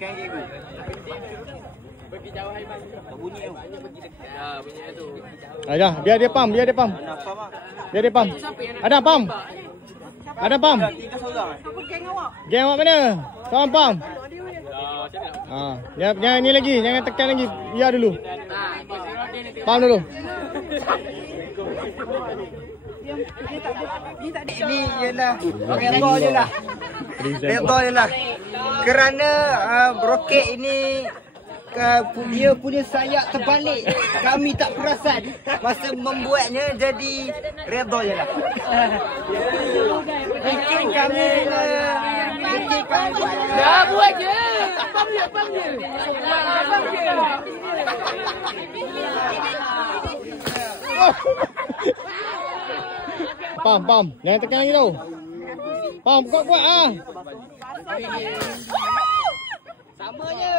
tekan cikgu. Bagi jauh hai bang. Tak bunyi tu. Bagi dekat. Ya, bunyi tu. Dah, biar dia pam, biar dia pam. Mana pam ah? Biar dia pam. Ada pam. Ada pam. Tiga seorang. Geng awak mana? Seorang pam. Jangan ni lagi, jangan tekan lagi. Biar dulu. Pam dulu. Ini ialah redha je lah. Redha je lah. Kerana roket ini dia punya sayap terbalik. Kami tak perasan masa membuatnya, jadi redha je lah. Mungkin kami Dah buat je. Pam je. Pam. Jangan tekan lagi tau. Pam, kuat-kuat ah. Sama je.